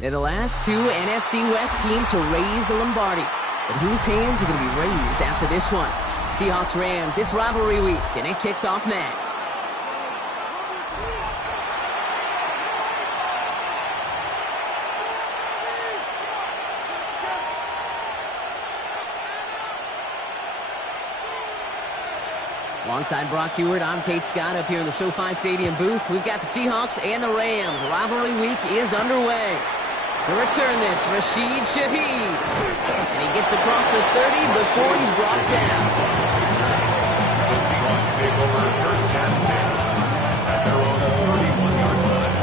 They're the last two NFC West teams to raise the Lombardi. But whose hands are going to be raised after this one? Seahawks-Rams, it's rivalry week, and it kicks off next. Alongside Brock Heward, I'm Kate Scott up here in the SoFi Stadium booth. We've got the Seahawks and the Rams. Rivalry week is underway. To return this, Rashid Shaheed. And he gets across the 30 before he's brought down. The Seahawks take over first and 10 at their own 31-yard line.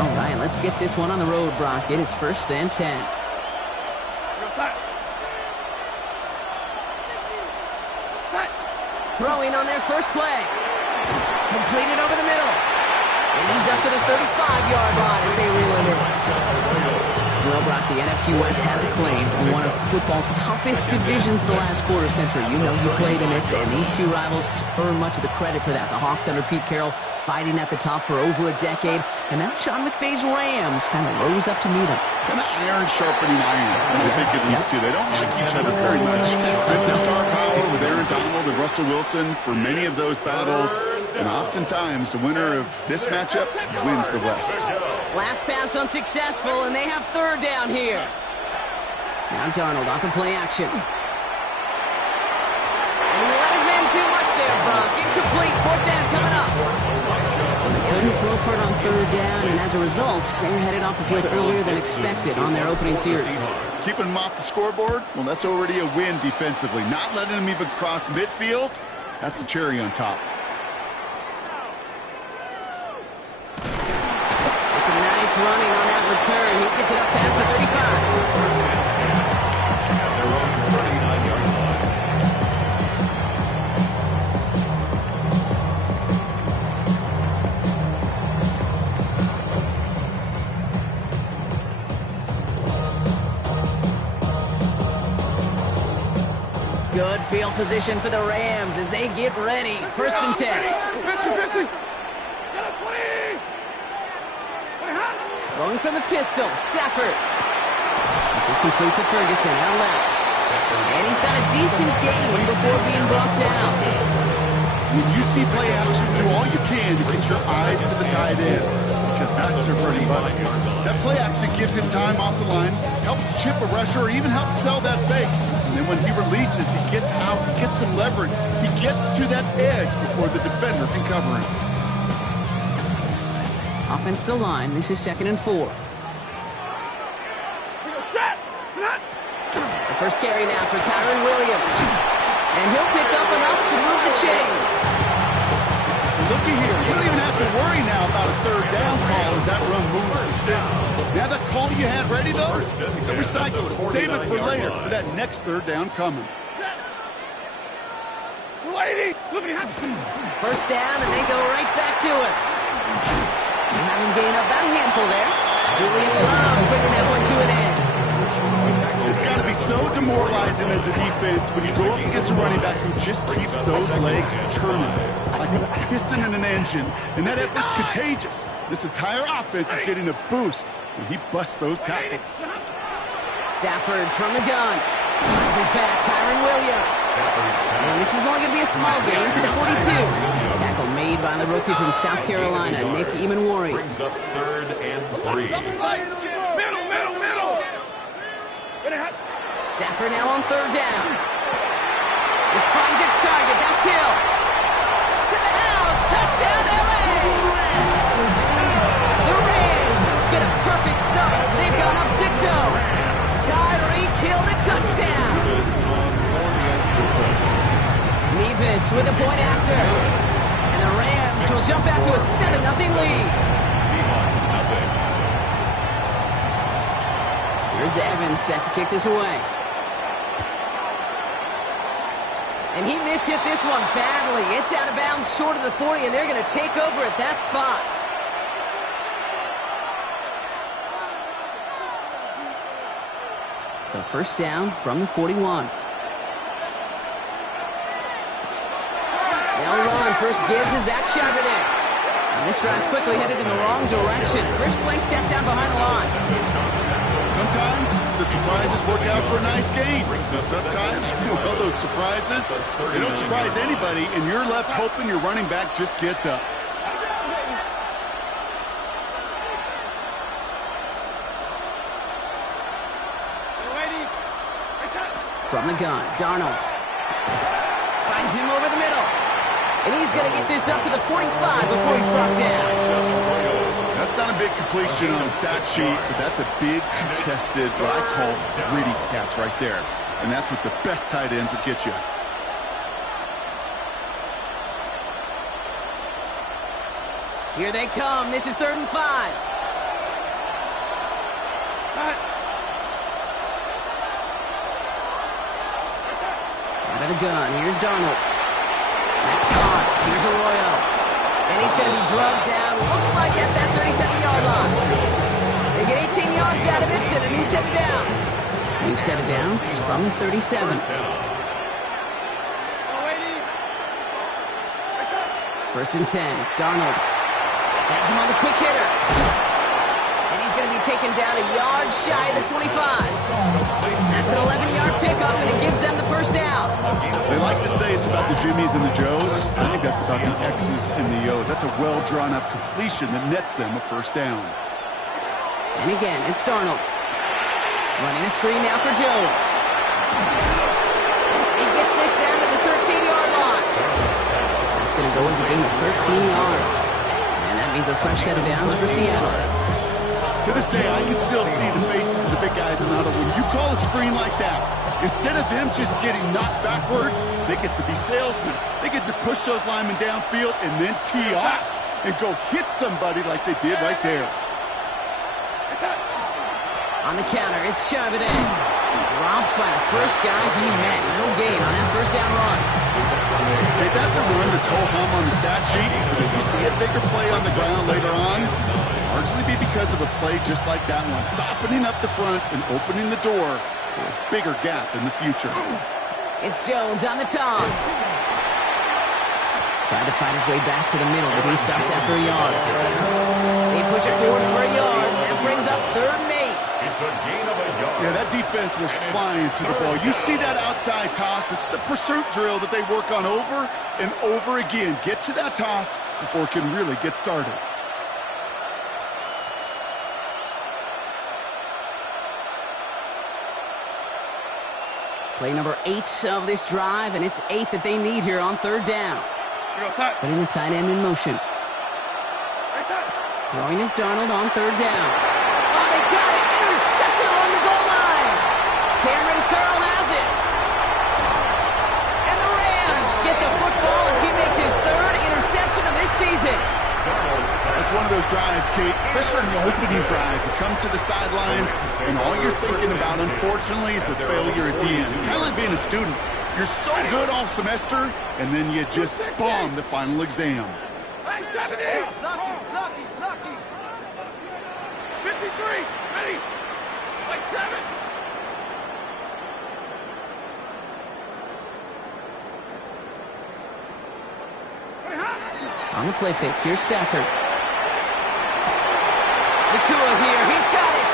All right, let's get this one on the road, Brock. It is first and 10. Throwing on their first play. Completed over the middle. And he's up to the 35-yard line as they reel him in. Well, Brock, the NFC West has a claim on one of football's toughest divisions the last quarter century. You know you played in it, and these two rivals earn much of the credit for that. The Hawks under Pete Carroll fighting at the top for over a decade, and then Sean McVay's Rams kind of rose up to meet him. Kind of iron sharpening iron, and I think of these two. They don't like each other very much. It's a star power with Aaron Donald and Russell Wilson for many of those battles, and oftentimes the winner of this matchup wins the West. Last pass unsuccessful, and they have third down here. Now Darnold off the play action. And he let his man too much there, Brock. Incomplete, fourth down coming up. So they couldn't throw for it on third down, and as a result, they're headed off the field earlier than expected on their opening series. Keeping them off the scoreboard, well, that's already a win defensively. Not letting them even cross midfield, that's the cherry on top. It's a nice running on that return. He gets it up past the 35. Good field position for the Rams as they get ready. First and 10. Going from the pistol, Stafford. This is complete to Ferguson, out left. And he's got a decent gain before being brought down. When you see play action, do all you can to get your eyes to the tight end, because that's their bread and butter. That play action gives him time off the line, helps chip a rusher, or even helps sell that fake. And then when he releases, he gets out, he gets some leverage. He gets to that edge before the defender can cover him. Offense to line. This is 2nd and 4. The first carry now for Kyren Williams. And he'll pick up enough to move the chains. Looky here. You don't even have to worry now about a third down call as that run moves the sticks. Now that call you had ready, though, you can recycle it. Save it for later for that next third down coming. First down, and they go right back to it. And having gained about a handful there. Julian Brown bringing that one to an end. It's got to be so demoralizing as a defense when you go up against a running back who just keeps those legs turning like a piston in an engine, and that effort's contagious. This entire offense is getting a boost when he busts those tackles. Stafford from the gun. Finds his back, Kyren Williams. And this is only going to be a small gain to the 42. Tackle made by the rookie from South Carolina, Nick Emanwari. Brings up 3rd and 3. Stafford now on third down. This finds its target. That's Hill. To the house. Touchdown, L.A. The Rams get a perfect start. They've gone up 6-0. Tyreek Hill the touchdown. Nevis with a point after. And the Rams will jump out to a 7-0 lead. Seahawks nothing. Here's Evans set to kick this away. And he mishit this one badly. It's out of bounds short of the 40, and they're going to take over at that spot. So first down from the 41. They'll run. First gives to Zach Charbonnet. And This drive's quickly headed in the wrong direction. First play set down behind the line. Sometimes the surprises work out for a nice game. And sometimes, well, those surprises, they don't surprise anybody, and you're left hoping your running back just gets up. From the gun, Darnold finds him over the middle. And he's going to get this up to the 45 before he's brought down. That's not a big completion on the stat sheet, but that's a big contested, what I call gritty catch right there. And that's what the best tight ends would get you. Here they come. This is 3rd and 5. Out of the gun. Here's Darnold. That's caught. Here's Arroyo. And he's going to be drugged down. Looks like at that 37-yard line. They get 18 yards out of it and a new set of downs. New set of downs from the 37. First and 10. Darnold has him on the quick hitter. And he's going to be taken down a yard shy of the 25. That's an 11-yard pickup, and it gives them the first down. They like to say it's about the Jimmies and the Joes. I think that's about the X's and the O's. That's a well-drawn-up completion that nets them a first down. And again, it's Darnold. Running a screen now for Jones. He gets this down to the 13-yard line. That's going to go as a gain of 13 yards. And that means a fresh set of downs for Seattle. To this day, I can still see the faces of the big guys in the huddle. When you call a screen like that, instead of them just getting knocked backwards, they get to be salesmen. They get to push those linemen downfield and then tee off and go hit somebody like they did right there. On the counter, it's Charbonnet. Dropped by the first guy he met. No gain on that first down run. Hey, that's a run that's ho-hum on the stat sheet. But if you see a bigger play on the ground later on, largely be because of a play just like that one, softening up the front and opening the door for a bigger gap in the future. It's Jones on the toss. Tried to find his way back to the middle, but he stopped after a yard. They push it forward for a yard. That brings up 3rd and 8. It's a gain of a yard. Yeah, that defense was flying to the ball. You see that outside toss. This is a pursuit drill that they work on over and over again. Get to that toss before it can really get started. Play number 8 of this drive, and it's 8 that they need here on 3rd down. Putting the tight end in motion. Throwing is Darnold on 3rd down. Oh, they got it! Intercepted on the goal line! Cameron Curl has it! And the Rams get the football as he makes his 3rd interception of this season. That's one of those drives, Kate, especially on the opening drive. You come to the sidelines, and all you're thinking about, unfortunately, is the failure at the end. It's kind of like being a student. You're so good all semester, and then you just bomb the final exam. 53, ready, like 7. On the play fake, here's Stafford. Nakua here, he's got it!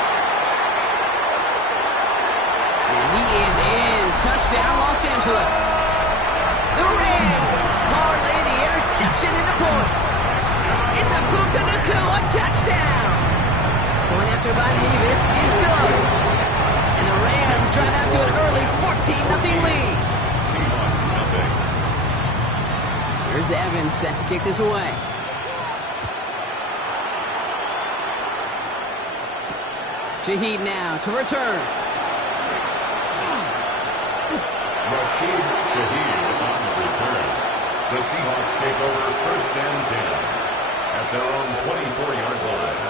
And he is in. Touchdown, Los Angeles. The Rams parlay the interception into points. It's a Puka Nakua touchdown. Point after by Mevis is good. And the Rams drive out to an early 14-0 lead. Seahawks nothing. Here's Evans set to kick this away. Shaheed now to return. Rashid Shaheed on the return. The Seahawks take over 1st and 10 at their own 24-yard line.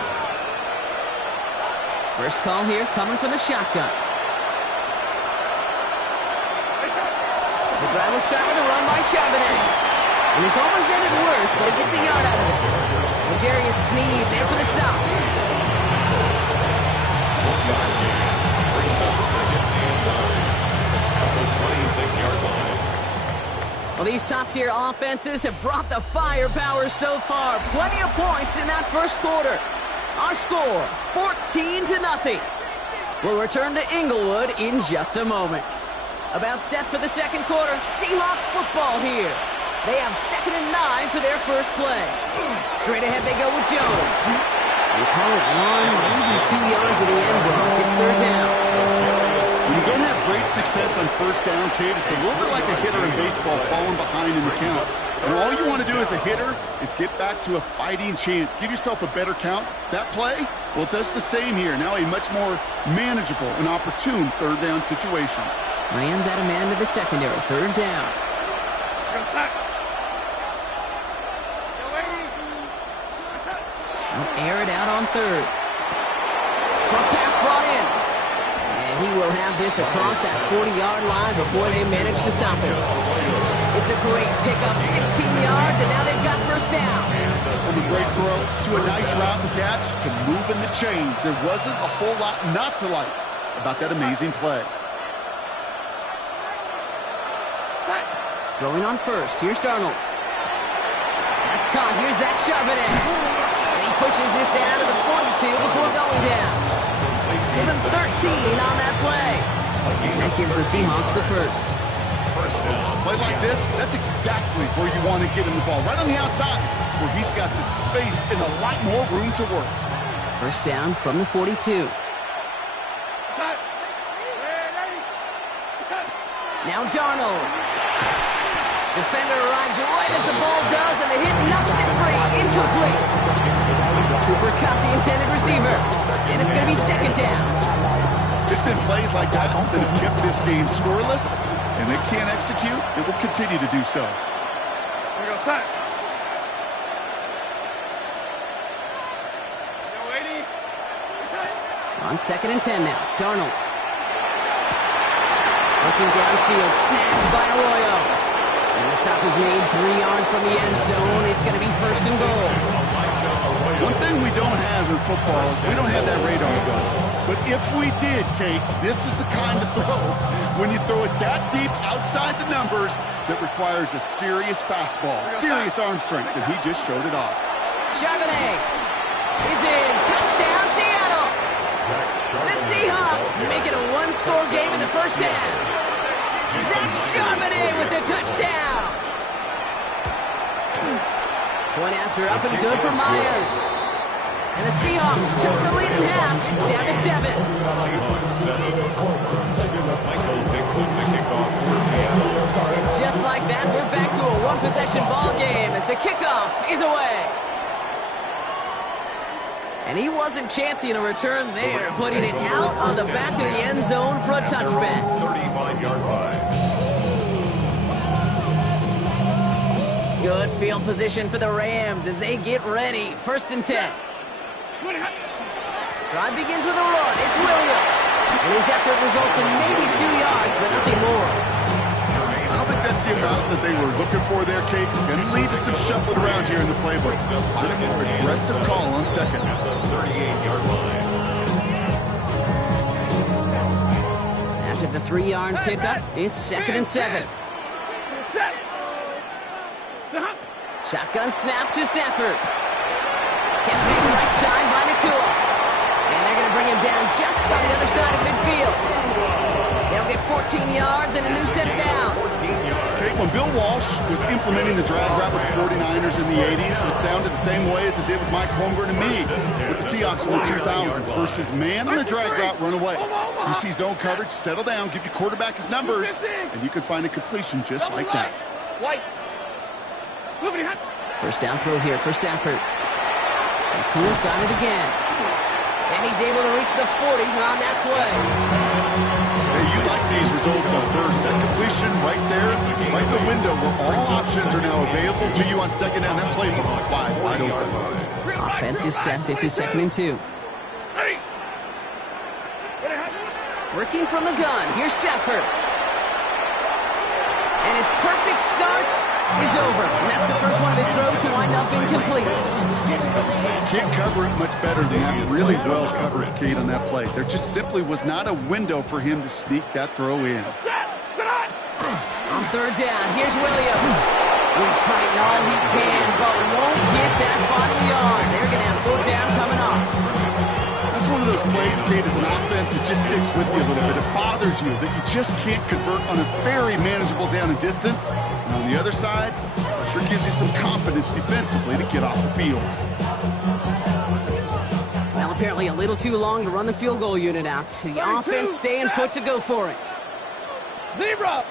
First call here coming from the shotgun. The drive will start with a run by Charbonnet. And this almost ended worse, but he gets a yard out of it. L'Jarius Sneed there for the stop. 4-yard gain. Brings up 2nd and 9 at the 26-yard line. Well, these top-tier offenses have brought the firepower so far. Plenty of points in that first quarter. Our score, 14-0. We'll return to Inglewood in just a moment. About set for the second quarter. Seahawks football here. They have 2nd and 9 for their first play. Straight ahead they go with Jones. You call it 1, maybe 2 yards at the end block. It's 3rd down. When you don't have great success on first down, Kate, it's a little bit like a hitter in baseball falling behind in the count. And all you want to do as a hitter is get back to a fighting chance. Give yourself a better count. That play, well, it does the same here. Now a much more manageable and opportune 3rd down situation. Rams add a man to the secondary. 3rd down. They'll air it out on 3rd. Short pass brought in. And he will have this across that 40-yard line before they manage to stop him. It's a great pickup, 16 yards, and now they've got 1st down. From a great throw to a nice route and catch to moving the chains. There wasn't a whole lot not to like about that amazing play. Going on 1st. Here's Darnold. That's caught. Here's Zach Charbonnet. And he pushes this down to the 42 before going down. Give him 13 on that play. And that gives the Seahawks the 1st. Play like this, that's exactly where you want to get him the ball. Right on the outside, where he's got the space and a lot more room to work. 1st down from the 42. Now Darnold. Defender arrives right as the ball does, and the hit knocks it free. Incomplete. Cooper caught the intended receiver, and it's going to be 2nd down. It's been plays like that that have kept this game scoreless, and they can't execute. It will continue to do so. On 2nd and 10 now. Darnold. Looking downfield, snatched by Arroyo. And the stop is made 3 yards from the end zone. It's going to be 1st and goal. One thing we don't have in football is we don't have that radar gun. But if we did, Kate, this is the kind of throw, when you throw it that deep outside the numbers, that requires a serious fastball, serious arm strength, and he just showed it off. Charbonnet is in. Touchdown, Seattle. The Seahawks make it a 1-score game in the 1st half. Zach Charbonnet with the touchdown. Point after up and good for Myers. And the Seahawks took the lead in half. It's down to 7. And just like that, we're back to a one-possession ball game as the kickoff is away. And he wasn't chancing a return there, putting it out on the back of the end zone for a touchback. 35-yard line. Good field position for the Rams as they get ready. 1st and 10. Drive begins with a run. It's Williams. And his effort results in maybe 2 yards, but nothing more. I don't think that's the amount that they were looking for there, Kate. Going to lead to some shuffling around here in the playbook. A more aggressive call on 2nd. 38-yard line. After the 3-yard pickup, it's 2nd and 7. Shotgun snap to Sanford. Catch made right side by Nakua. And they're going to bring him down just on the other side of midfield. They'll get 14 yards and a new set of downs. Okay, when Bill Walsh was implementing the drag route with the 49ers in the 80s, it sounded the same way as it did with Mike Holmgren and me with the Seahawks in the 2000s versus man on the drag route, run away. You see zone coverage, settle down, give your quarterback his numbers, and you can find a completion just like that. 1st down throw here for Sanford. Nakua's got it again. And he's able to reach the 40 on that play. Hey, you like these results on 1st. That completion right there, right in the window where all options are now available to you on 2nd down. That playbook wide open. Offense is set. This is 2nd and 2. Working from the gun. Here's Stafford. And his perfect start is over. And that's the first one of his throws to wind up incomplete. Can't cover it much better than that. Really well covered, Kate, on that play. There just simply was not a window for him to sneak that throw in. On third down, here's Williams. He's fighting all he can, but won't get that final yard. They're going to have fourth down coming up. That's one of those plays, Kate, as an offense that just sticks with you a little bit. It bothers you that you just can't convert on a very manageable down and distance. And on the other side, it sure gives you some confidence defensively to get off the field. Well, apparently a little too long to run the field goal unit out. The offense staying put to go for it. Zebra!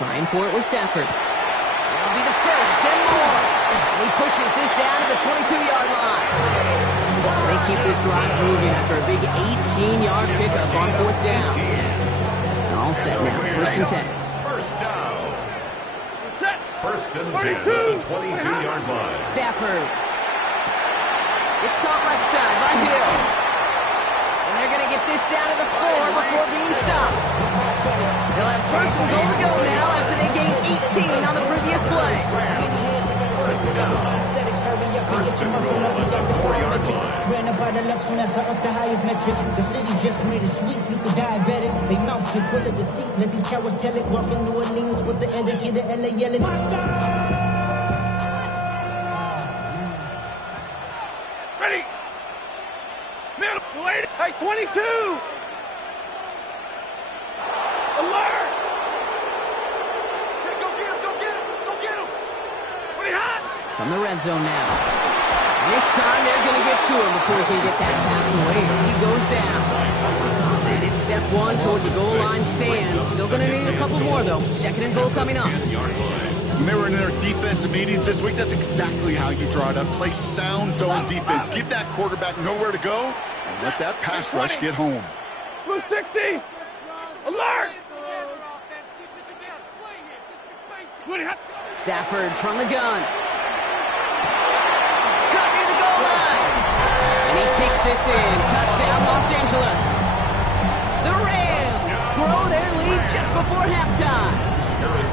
Trying for it with Stafford. That'll be the first and more. And he pushes this down to the 22-yard line. They keep this drive moving after a big 18-yard pickup on fourth down. All set now, first and 10. First down. First and 10 at the 22-yard line. Stafford. It's caught left side by Hill. And they're going to get this down to the 4 before being stopped. They'll have first and goal to go now after they gained 18 on the previous play. First and goal at the 4-yard line. Ran up by the Lux Mesa up the highest metric. The city just made it sweet. You could diabetic. They mouth get full of deceit. Let these cowards tell it. Walk in New Orleans with the LA, get the LA yelling. Ready! Middle, wait, hey, 22! Alert! Go get him, go get him, go get him! What are you hot? From the red zone now. And this time they're going to get to him before he can get that pass away as he goes down. And it's step one towards the goal line stand. Still going to need a couple more, though. Second and goal coming up. When they were in their defensive meetings this week, that's exactly how you draw it up. Play sound zone defense. Give that quarterback nowhere to go and let that pass rush get home. Blue 60! Alert! Stafford from the gun. Cut near the goal line. And he takes this in. Touchdown, Los Angeles. The Rams grow their lead just before halftime.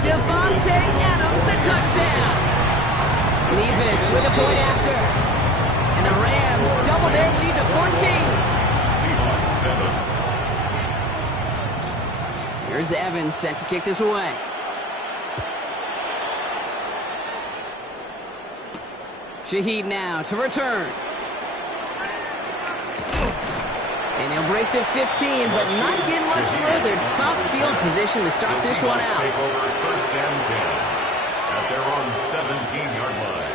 Devontae Adams, the touchdown. Levis with a point after. And the Rams double their lead to 14. Seahawks 7. Here's Evans set to kick this away. Shaheed now to return. And he'll break the 15, but not get much further. Tough field position to start this one out. Take over first and 10 at their own 17-yard line.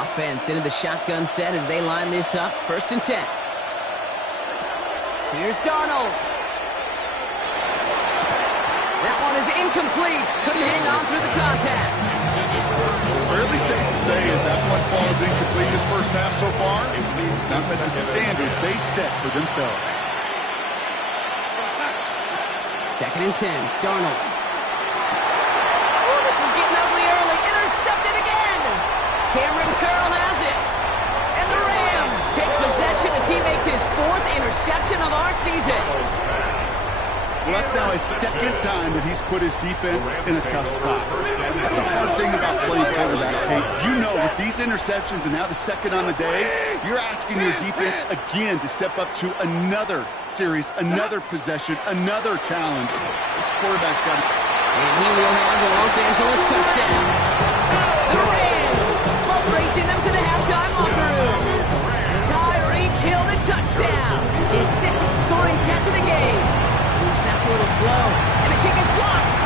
Offense into the shotgun set as they line this up. First and 10. Here's Darnold. That one is incomplete. Couldn't hang on through the contact. Fairly safe to say as that one falls incomplete this first half so far. It's not been the standard they set for themselves. Second and 10. Darnold. Oh, this is getting ugly early. Intercepted again. Cameron Curl has it. And the Rams take possession as he makes his fourth interception of our season. Well, that's now his second time that he's put his defense in a tough spot. That's a hard thing about playing quarterback, Kate. You know, with these interceptions and now the second on the day, you're asking your defense again to step up to another series, another possession, another challenge. This quarterback's got to... And he will have the Los Angeles touchdown. The Rams both racing them to the halftime locker room. Tyreek Hill the touchdown. His second scoring catch of the game. Snaps a little slow, and the kick is blocked.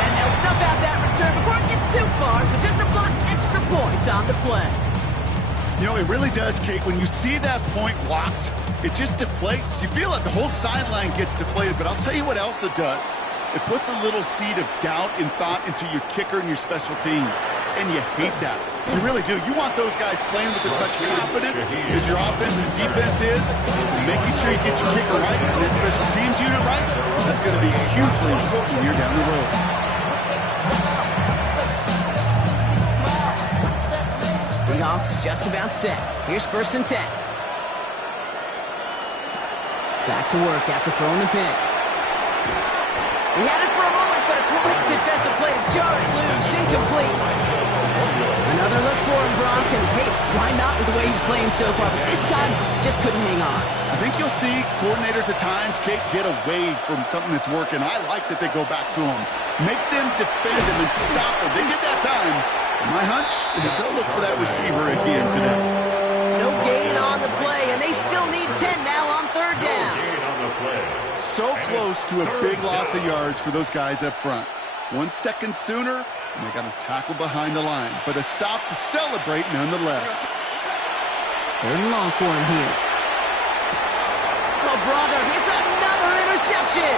And they'll snuff out that return before it gets too far, so just a block extra points on the play. You know, it really does, Kate. When you see that point blocked, it just deflates. You feel like the whole sideline gets deflated, but I'll tell you what else it does. It puts a little seed of doubt and thought into your kicker and your special teams, and you hate that. You really do. You want those guys playing with as much confidence as your offense and defense is, and making sure you get your kicker right and that special teams unit right. That's going to be hugely important here down the road. Seahawks just about set. Here's first and 10. Back to work after throwing the pick. He had it for a moment, but a great defensive play to jar it loose. Incomplete. Another look for him, Brock, and hey, why not lot with the way he's playing so far, but this time just couldn't hang on. I think you'll see coordinators at times can't get away from something that's working. I like that they go back to him. Make them defend him and stop him. They get that time. My hunch is they'll look for that receiver again today. No gain on the play, and they still need 10 now on third down. So close to a big loss of yards for those guys up front. 1 second sooner, and they got a tackle behind the line. But a stop to celebrate nonetheless. Third and long for him here. Oh, brother, it's another interception.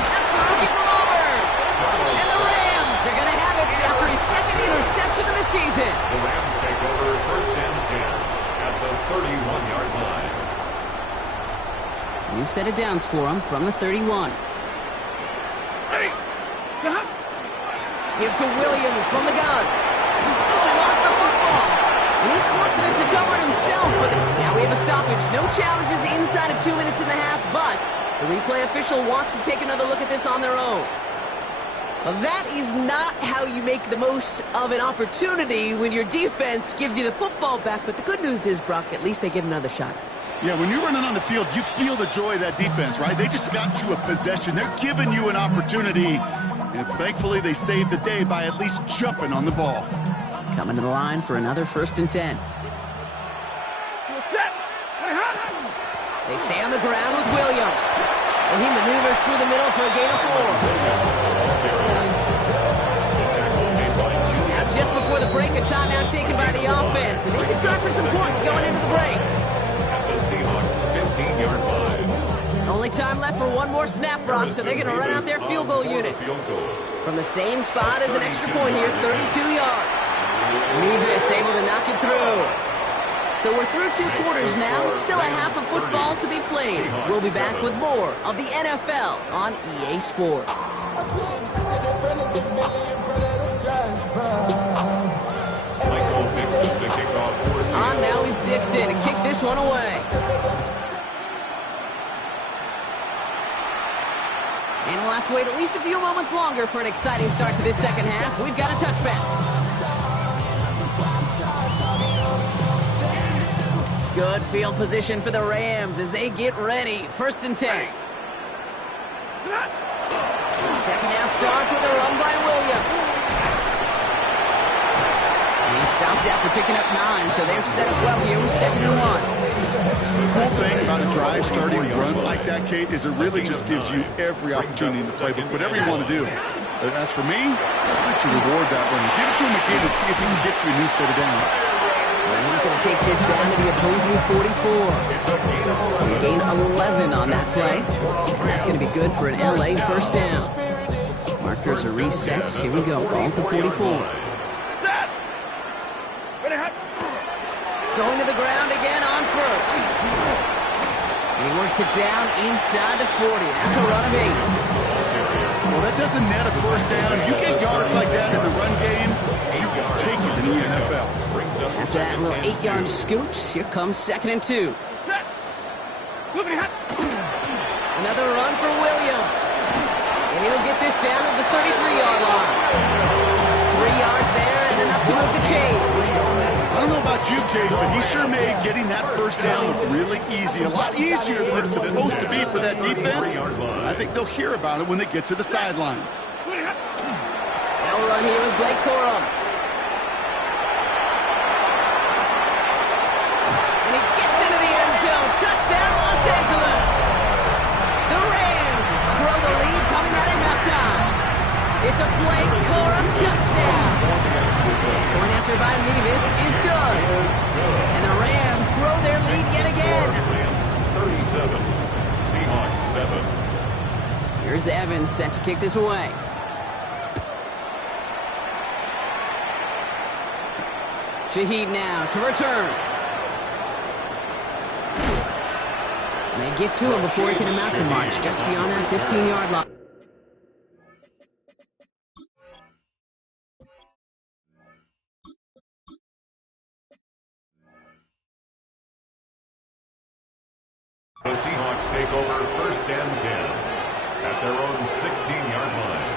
That's the rookie from Auburn. And the Rams are going to have it after his second interception of the season. The Rams take over first and 10 at the 31-yard line. New set of downs for him from the 31. Ready. Give to Williams from the gun. Oh, he lost the football. And he's fortunate to cover it himself. But now we have a stoppage. No challenges inside of 2 minutes and a half. But the replay official wants to take another look at this on their own. Well, that is not how you make the most of an opportunity when your defense gives you the football back. But the good news is, Brock, at least they get another shot at it. Yeah, when you're running on the field, you feel the joy of that defense, right? They just got you a possession. They're giving you an opportunity. And thankfully, they saved the day by at least jumping on the ball. Coming to the line for another first and 10. Set. They stay on the ground with Williams. And he maneuvers through the middle for a gain of 4. Now just before the break, a timeout taken by the offense. And they can try for some points going into the break. At the Seahawks 15-yard line. Only time left for one more snap, Brock, so they're going to run out their field goal unit. From the same spot as an extra point here, 32 yards. Mevis able to knock it through. So we're through 2 quarters now. Still a half of football to be played. We'll be back with more of the NFL on EA Sports. Michael Dixon to kick off for Seattle. On now is Dixon to kick this one away. And we'll have to wait at least a few moments longer for an exciting start to this second half. We've got a touchback. Good field position for the Rams as they get ready. First and 10. Second half starts with a run by Williams. And he stopped after picking up 9, so they've set up well here with 2nd and 1. The cool thing about a drive starting a run like that, Kate, is it really just gives you every opportunity in the playbook, whatever you want to do. But as for me, I'd like to reward that run. Give it to him again and see if he can get you a new set of downs. And he's going to take this down to the opposing 44. He gained 11 on that play. And that's going to be good for an LA first down. Markers are reset. Here we go. Ball to 44. Going to the ground again on first. And he works it down inside the 40. That's a run of 8. Well, that doesn't net a first down. You get yards like that in the run game, you can take it in the NFL. After that little 8-yard scoot, here comes 2nd and 2. Another run for Williams. And he'll get this down at the 33-yard line. 3 yards there and enough to move the chains. I don't know about you, Kate, but he sure made getting that first down look really easy. A lot easier than it's supposed to be for that defense. I think they'll hear about it when they get to the sidelines. Now we'll run here with Blake Corum. And he gets into the end zone. Touchdown, Los Angeles. The Rams grow the lead coming out of halftime. It's a Blake Corum touchdown. Point after by Mevis is good. And the Rams grow their lead yet again. 37, Seahawks 7. Here's Evans set to kick this away. Shaheed now to return. And they get to him before he can amount to much, just beyond that 15-yard line. The Seahawks take over first and 10 at their own 16-yard line.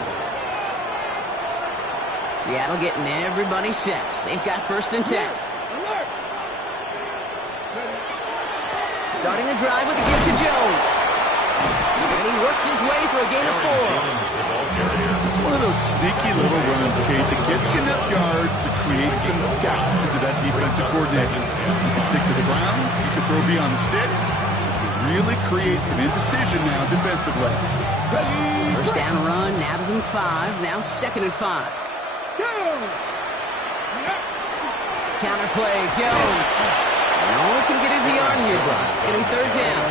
Seattle getting everybody set. They've got first and 10. Starting the drive with a give to Jones. And he works his way for a gain of 4. It's one of those sneaky little runs, Kate, that gets you enough yards to create some doubt into that defensive coordinator. You can stick to the ground, you can throw beyond the sticks, really create some indecision now defensively. First down run, nabs him 5, now 2nd and 5. Counter play, Jones. And only can get his yard here, Brock. It's going to be 3rd down.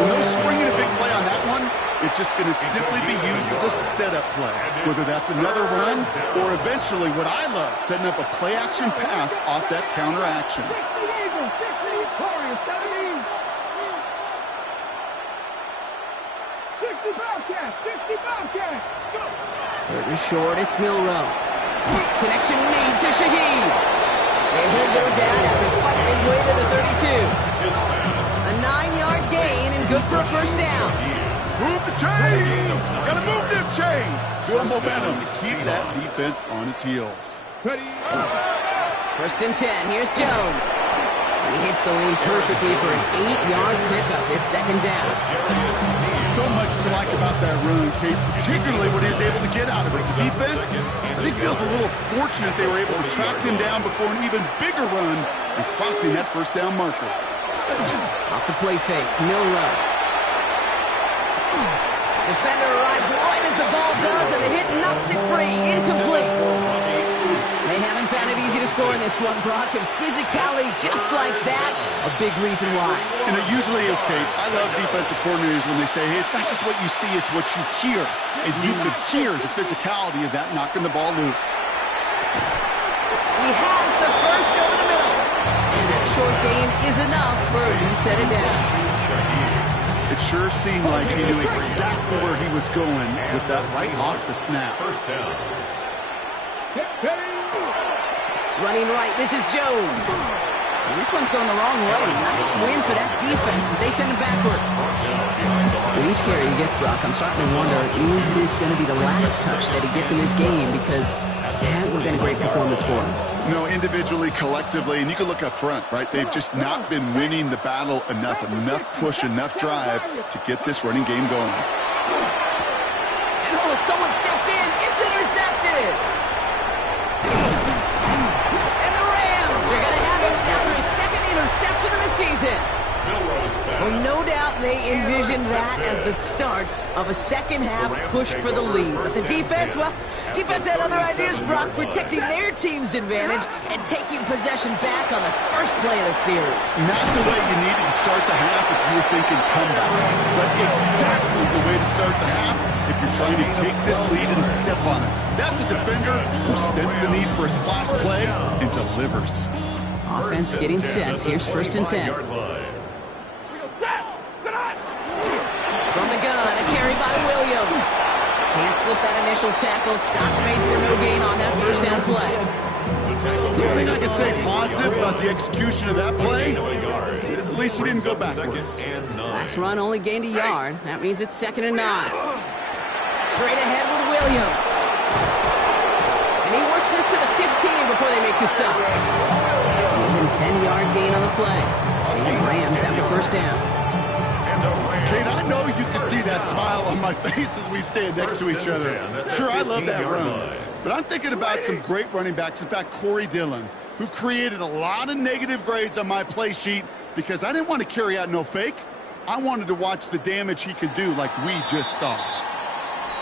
Well, no springing a big play on that one. It's just going to simply be used as a setup play, whether that's another run or eventually what I love, setting up a play-action pass off that counter action. Third and short, it's Milroe. Connection made to Shaheed. And he'll go down after fighting his way to the 32. A 9-yard gain and good for a first down. Move the chains! Gotta move them chains! Build momentum to keep that defense on its heels. First and 10, here's Jones. And he hits the lane perfectly for an 8-yard pickup. It's 2nd down. So much to like about that run, Kate, particularly what he was able to get out of it. The defense, I think, feels a little fortunate they were able to track him down before an even bigger run and crossing that first down marker. Off the play fake, Milroe. Defender arrives right as the ball does, and the hit knocks it free. Incomplete. They haven't found it easy to score in this one, Brock, and physicality just like that, a big reason why. And it usually is, Kate. I love defensive coordinators when they say, hey, it's not just what you see, it's what you hear. And you could hear the physicality of that knocking the ball loose. He has the first over the middle. And that short gain is enough for a new set it down. It sure seemed like he knew exactly where he was going with that right off the snap. First down. Running right, this is Jones. And this one's going the wrong way. Nice win for that defense as they send him backwards. With each carry he gets, Brock, I'm starting to wonder, is this going to be the last touch that he gets in this game? Because it hasn't been a great performance for him. No, individually, collectively, and you can look up front, right? They've just not been winning the battle enough push, enough drive to get this running game going. And oh, someone stepped in. It's intercepted. And the Rams are going to have it after his 2nd interception of the season. Well, no doubt they envisioned that as the start of a second-half push for the lead. But the defense, well, defense had other ideas, Brock, protecting their team's advantage and taking possession back on the first play of the series. Not the way you needed to start the half if you were thinking comeback, but exactly the way to start the half if you're trying to take this lead and step on it. That's a defender who senses the need for a splash play and delivers. Offense getting set. Here's 1st and 10. From the gun, a carry by Williams. Can't slip that initial tackle. Stops made for no gain on that first down play. The only thing I can say positive about the execution of that play is at least he didn't go backwards. Last run only gained a yard. That means it's 2nd and 9. Straight ahead with Williams. And he works this to the 15 before they make the stop. Even 10-yard gain on the play. And the Rams have the first down. Kate, I know you can see that smile on my face as we stand next to each other. Sure, I love that run. But I'm thinking about some great running backs. In fact, Corey Dillon, who created a lot of negative grades on my play sheet because I didn't want to carry out no fake. I wanted to watch the damage he could do like we just saw.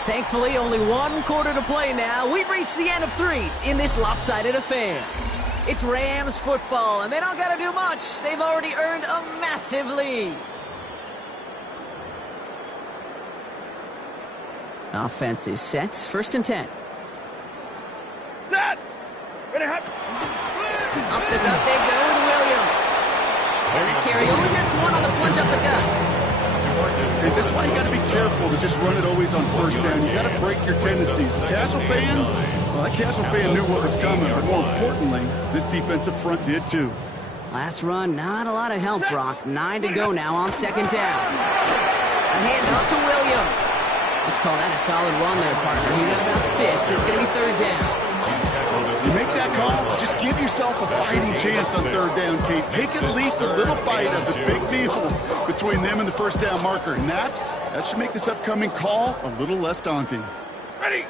Thankfully, only 1 quarter to play now. We've reached the end of 3 in this lopsided affair. It's Rams football, and they don't got to do much. They've already earned a massive lead. Offense is set. 1st and 10. Set! Ready, Up the gut they go with Williams. And that carry only gets 1 on the plunge up the gut. And that's why you got to be careful to just run it always on first down. You got to break your tendencies. Casual fan, well, that casual fan knew what was coming, but more importantly, this defensive front did too. Last run, not a lot of help, Brock. 9 to go now on 2nd down. A hand off to Williams. Let's call that a solid run there, partner. He got about 6. It's going to be 3rd down. You make that call, just give yourself a fighting chance on third down, Kate. Take at least a little bite of the big meal between them and the first down marker. And that should make this upcoming call a little less daunting. Ready.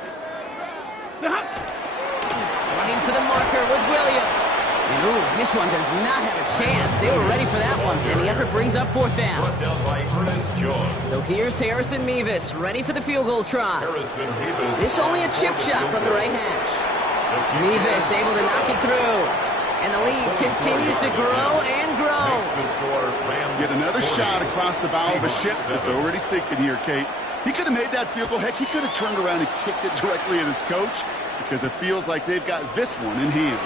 Running for the marker with Williams. And ooh, this one does not have a chance. They were ready for that one. And the effort brings up fourth down. Brought down by Ernest Jones. So here's Harrison Mevis, ready for the field goal try. Harrison Mevis. This only a chip shot from the right hash. Mevis able to knock it through. And the lead continues to grow and grow. Makes the score Rams Yet another 40, shot across the bow of a ship Seahawks that's 7. already sinking here, Kate. He could have made that field goal. Heck, he could have turned around and kicked it directly at his coach because it feels like they've got this one in hand.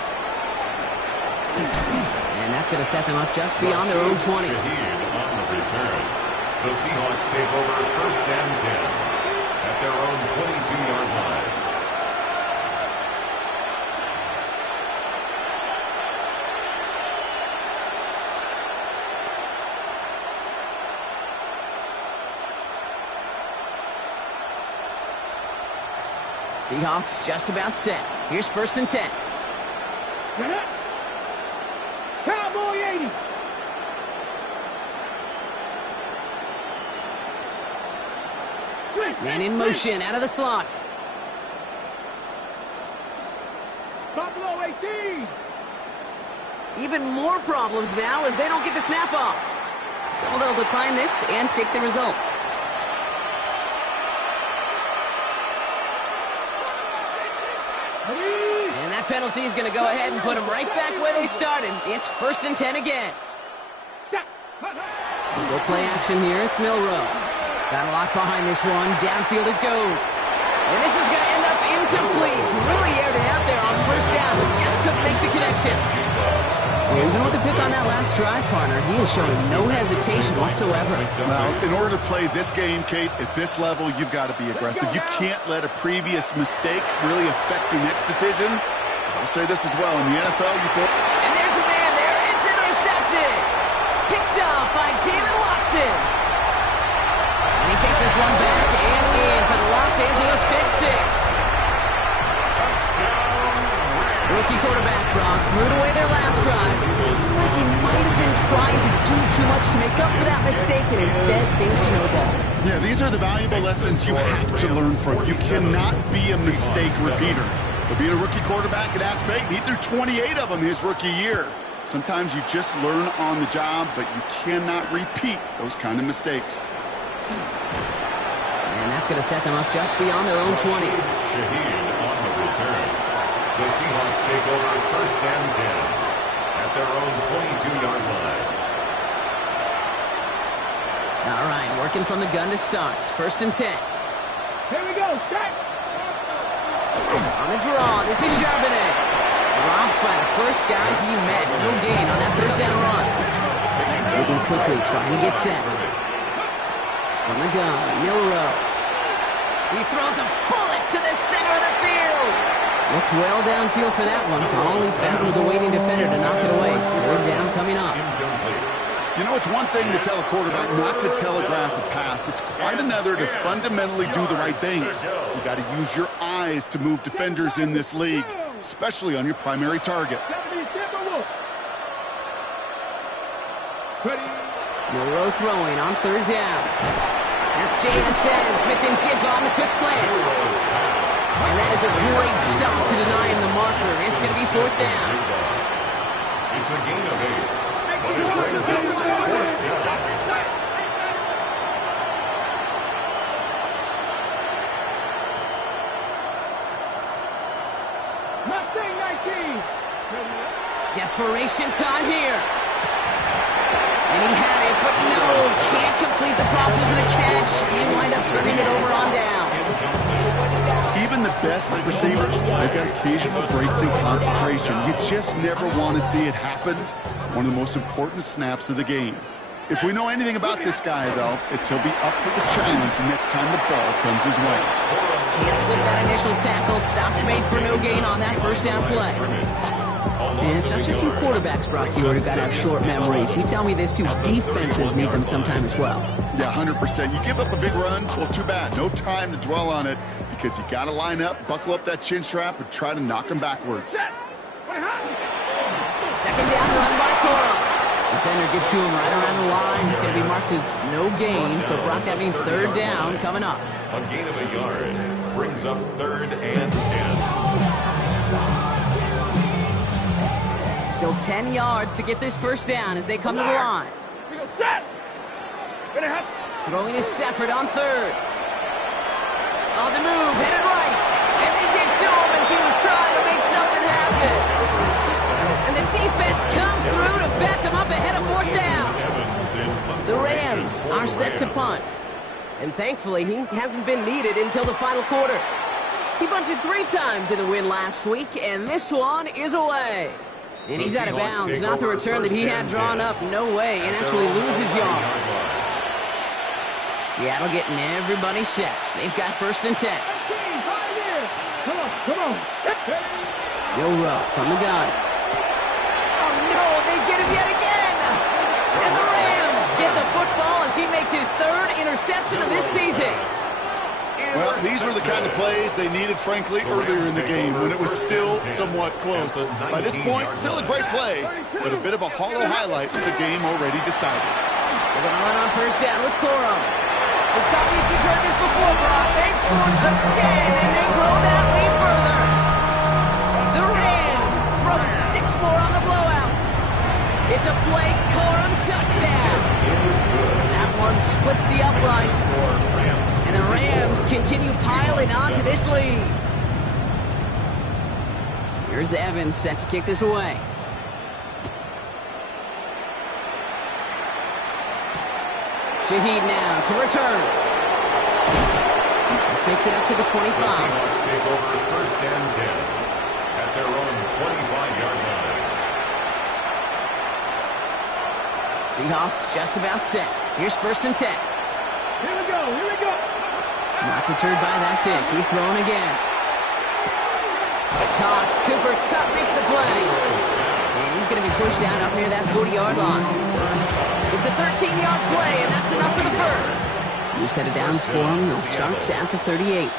And that's going to set them up just beyond their own 20. Shaheed on the return. The Seahawks take over first and 10 at their own 22-yard line. Seahawks just about set. Here's first and 10. Cowboy 80. Man in motion, out of the slot. Buffalo 18. Even more problems now as they don't get the snap off. So they'll decline this and take the result. And that penalty is going to go ahead and put them right back where they started. It's first and 10 again. Go play action here. It's Milroe. Got a lock behind this one. Downfield it goes. And this is going to end up incomplete. Really aired it out there on first down, but just couldn't make the connection. Even with the pick on that last drive, partner, he is showing no hesitation whatsoever. Well, in order to play this game, Kate, at this level, you've got to be aggressive. You can't let a previous mistake really affect your next decision. I'll say this as well. In the NFL, you throw... And there's a man there. It's intercepted. Picked up by Jalen Watson. And he takes this one back and in for the Los Angeles pick six. Rookie quarterback, Brock, threw it away their last drive. Seemed like he might have been trying to do too much to make up for that mistake, and instead things snowball. Yeah, these are the valuable lessons you have to learn from. You cannot be a mistake repeater. But being a rookie quarterback at App State, he threw 28 of them his rookie year. Sometimes you just learn on the job, but you cannot repeat those kind of mistakes. And that's going to set them up just beyond their own 20. Shaheed on the return. The Seahawks take over first and 10 at their own 22-yard line. All right, working from the gun to start. First and 10. Here we go. Set. On the draw, this is Charbonnet. Dropped by the first guy he met. No gain on that first down run. Moving quickly, trying to get set. From the gun, Milroe. He throws a bullet to the center of the field. Looked well downfield for that one. All he found was a waiting defender to knock it away. Third down coming up. You know, it's one thing to tell a quarterback not to telegraph a pass. It's quite another to fundamentally do the right things. You got to use your eyes to move defenders in this league, especially on your primary target. Milroe throwing on third down. That's Jameson. Smith and Jigba on the quick slant. And that is a great stop to deny him the marker. It's going to be fourth down. It's a gain of 8. But it brings up fourth down. Mustang 19. Desperation time here. And he had it, but no, can't complete the process of the catch. And he wind up turning it over on downs. Even the best receivers, they've got occasional breaks in concentration. You just never want to see it happen. One of the most important snaps of the game. If we know anything about this guy, though, it's he'll be up for the challenge next time the ball comes his way. Can't slip that initial tackle. Stops made for no gain on that first down play. And it's not just some quarterbacks, Brock Huard, who got to have short memories. You tell me this too, defenses need them sometime as well. Yeah, 100%. You give up a big run, well, too bad. No time to dwell on it because you got to line up, buckle up that chin strap, and try to knock them backwards. Second down run by Corum. Defender gets to him right around the line. It's going to be marked as no gain. So, Brock, that means third down coming up. A gain of a yard brings up 3rd and 10. Still 10 yards to get this first down as they come to the line. Throwing to Stafford on 3rd. On the move, headed right. And they get to him as he was trying to make something happen. And the defense comes through to back him up ahead of 4th down. The Rams are set to punt. And thankfully, he hasn't been needed until the final quarter. He punted 3 times in the win last week, and this one is away. And he's out of bounds. Not the return that he had drawn up. No way. And actually loses yards. Seattle getting everybody set. They've got 1st and 10. Come on. Milroe from the gun. Oh, no. They get him yet again. And the Rams get the football as he makes his 3rd interception of this season. Well, these were the kind of plays they needed, frankly, earlier in the game when it was still somewhat close. By this point, still a great play, but a bit of a hollow highlight with the game already decided. They're going to run on 1st down with Corum. It's not me if you've heard this before, Brock. They've scored again, and they blow that lead further. The Rams throwing 6 more on the blowout. It's a Blake Corum touchdown. That one splits the uprights. And the Rams continue piling on to this lead. Here's Evans set to kick this away. Shaheed now to return. This makes it up to the 25. The Seahawks take over 1st and 10 at their own 25-yard line. Seahawks just about set. Here's 1st and 10. Here we go. Not deterred by that pick. He's throwing again. Caught. Cooper Kupp makes the play. And he's going to be pushed down up near that 40-yard line. It's a 13-yard play, and that's enough for the 1st. New set of downs for him. They'll start at the 38.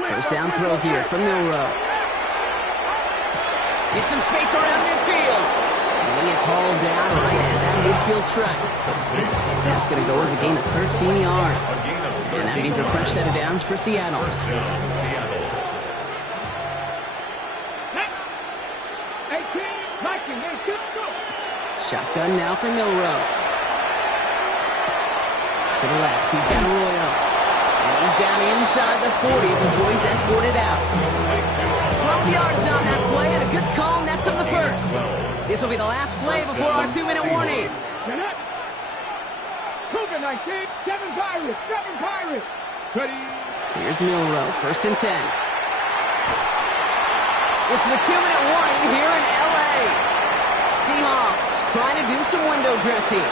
1st down throw here from Milroe. Get some space around midfield. And he is hauled down right at that midfield stripe. That's going to go as a gain of 13 yards. And that means a fresh set of downs for Seattle. Shotgun now for Milroe. To the left, he's got Arroyo. And he's down inside the 40 before he's escorted out. 12 yards on that play, and a good call nets him the 1st. This will be the last play before our 2-minute warning. Cougar 19, 7 Pirates. Ready. Here's Milroe, 1st and 10. It's the 2-minute warning here in L.A. Seahawks trying to do some window dressing.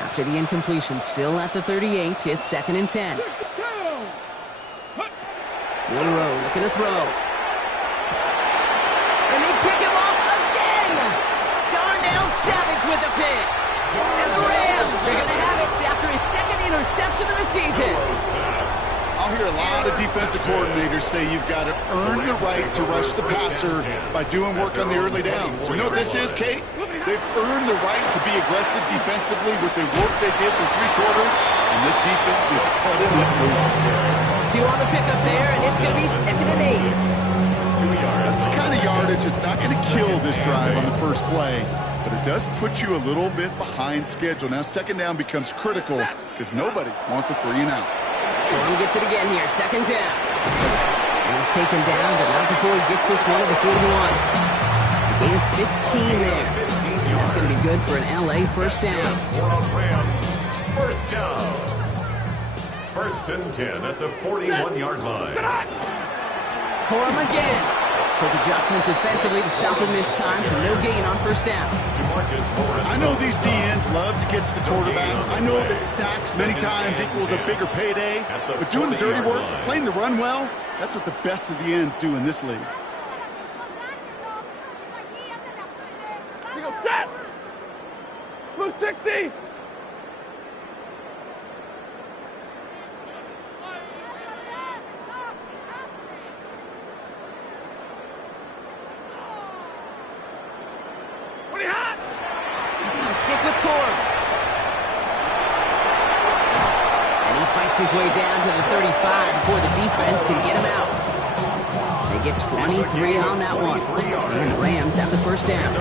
After the incompletion, still at the 38, it's 2nd and 10. Milroe looking to throw. And they pick him off again! Darnell Savage with the pick. And the Rams are going to have it after his 2nd interception of the season. I'll hear a lot of defensive coordinators say you've got to earn the right to rush the passer by doing work on the early downs. You know what this is, Kate? They've earned the right to be aggressive defensively with the work they did for 3 quarters, and this defense is cutting it loose. 2 on the pickup there, and it's going to be 2nd and 8. That's the kind of yardage that's not going to kill this drive on the first play, but it does put you a little bit behind schedule. Now 2nd down becomes critical because nobody wants a 3 and out. Corum gets it again here, 2nd down. And he's taken down, but not before he gets this one to the 41. A gain of 15 there. That's going to be good for an L.A. 1st down. Rams, 1st down. 1st and 10 at the 41-yard line. Corum again. Quick adjustment defensively to stop him this time, so no gain on 1st down. I know these DNs love to get to the quarterback. I know that sacks many times equals a bigger payday, but doing the dirty work, playing the run well, that's what the best of the ends do in this league. Set. Blue 60. with Korb. And he fights his way down to the 35 before the defense can get him out. They get 23 on that one. And the Rams have the first down.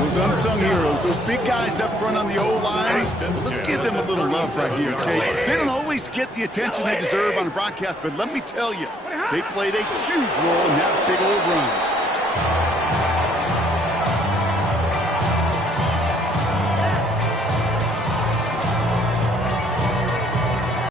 Those unsung heroes, those big guys up front on the O-line, let's give them a little love right here, okay? They don't always get the attention they deserve on the broadcast, but let me tell you, they played a huge role in that big old run.